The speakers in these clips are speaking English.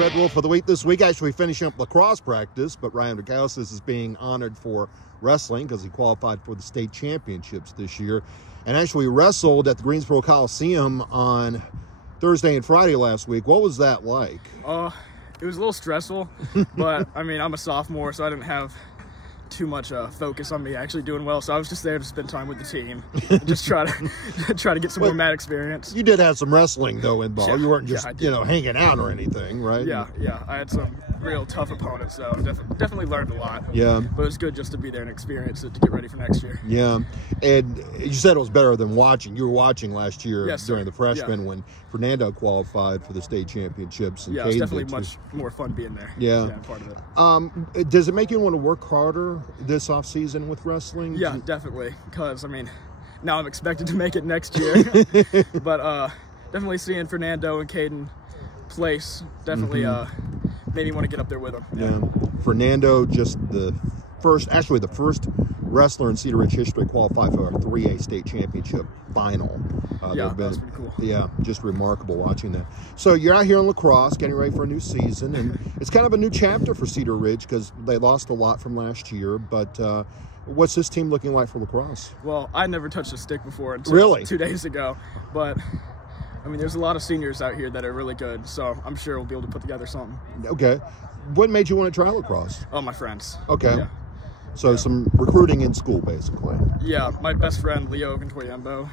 Red Wolf of the week this week. Actually finishing up lacrosse practice, but Ryan Rakouskas is being honored for wrestling because he qualified for the state championships this year. And actually wrestled at the Greensboro Coliseum on Thursday and Friday last week. What was that like? It was a little stressful, but I mean, I'm a sophomore, so I didn't have too much focus on me actually doing well, so I was just there to spend time with the team and just try to get some more mat experience. You did have some wrestling though involved. Yeah, you weren't just yeah, hanging out or anything, right? Yeah, I had some real tough opponents, so definitely learned a lot. Yeah, but it was good just to be there and experience it to get ready for next year. Yeah, and you said it was better than watching. You were watching last year during the freshman when Fernando qualified for the state championships. And yeah, it's definitely much more fun being there. Yeah, part of it. Does it make you want to work harder this off season with wrestling? Yeah, definitely, because I mean, now I'm expected to make it next year, but definitely seeing Fernando and Caden place definitely made me want to get up there with them. Yeah, Fernando, just the first wrestler in Cedar Ridge history qualified for a 3A state championship final. Yeah, that's pretty cool. Yeah, just remarkable watching that. So you're out here in lacrosse, getting ready for a new season, and it's kind of a new chapter for Cedar Ridge because they lost a lot from last year. But what's this team looking like for lacrosse? Well, I never touched a stick before until 2 days ago, but I mean, there's a lot of seniors out here that are really good, so I'm sure we'll be able to put together something. Okay. What made you want to try lacrosse? Oh, my friends. Okay. Yeah. So some recruiting in school, basically. Yeah, my best friend, Leo Gontoyembo,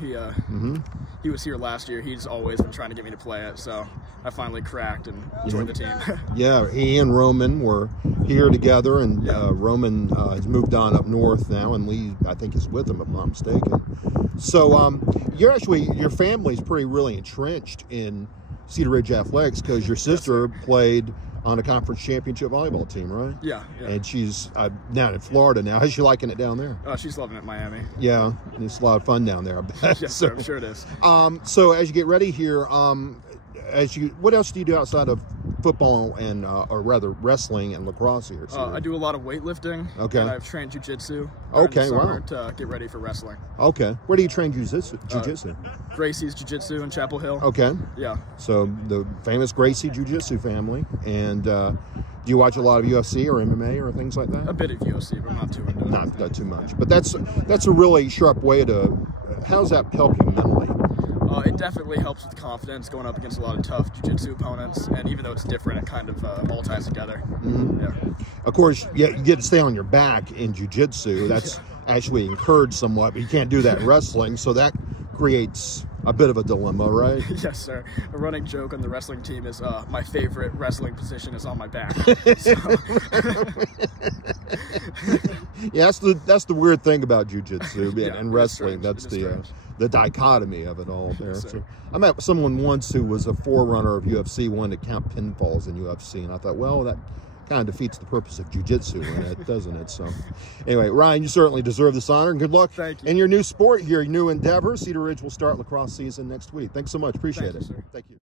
he was here last year. He's always been trying to get me to play it, so I finally cracked and joined the team. Yeah, he and Roman were here together, and Roman has moved on up north now, and Lee, I think, is with him, if I'm not mistaken. So your family's really entrenched in Cedar Ridge athletics because your sister played on a conference championship volleyball team, right? Yeah. And she's down in Florida now. How's she liking it down there? She's loving it in Miami. Yeah, it's a lot of fun down there, I bet. Yes, sir, I'm sure it is. So as you get ready here, what else do you do outside of football and, or rather wrestling and lacrosse here? I do a lot of weightlifting. Okay. And I've trained jiu-jitsu. Okay, wow. To get ready for wrestling. Okay. Where do you train jiu-jitsu? Gracie's Jiu-Jitsu in Chapel Hill. Okay. Yeah. So the famous Gracie Jiu-Jitsu family. And do you watch a lot of UFC or MMA or things like that? A bit of UFC, but I'm not too into it. Not too much. But that's a really sharp way to. How's that help you mentally? It definitely helps with confidence going up against a lot of tough jiu-jitsu opponents, and even though it's different, it kind of all ties together. Yeah. Of course, you get to stay on your back in jiu-jitsu. That's actually encouraged somewhat, but you can't do that in wrestling, so that creates a bit of a dilemma, right? Yes, sir. A running joke on the wrestling team is my favorite wrestling position is on my back. Yeah, that's the weird thing about jiu-jitsu and wrestling. That's the dichotomy of it all there. Yes, so I met someone once who was a forerunner of UFC, wanted to count pinfalls in UFC, and I thought, well, that kind of defeats the purpose of jiu-jitsu in it, doesn't it? So anyway, Ryan, you certainly deserve this honor, and good luck in your new sport here, your new endeavor. Cedar Ridge will start lacrosse season next week. Thanks so much. Appreciate it. Sir. Thank you.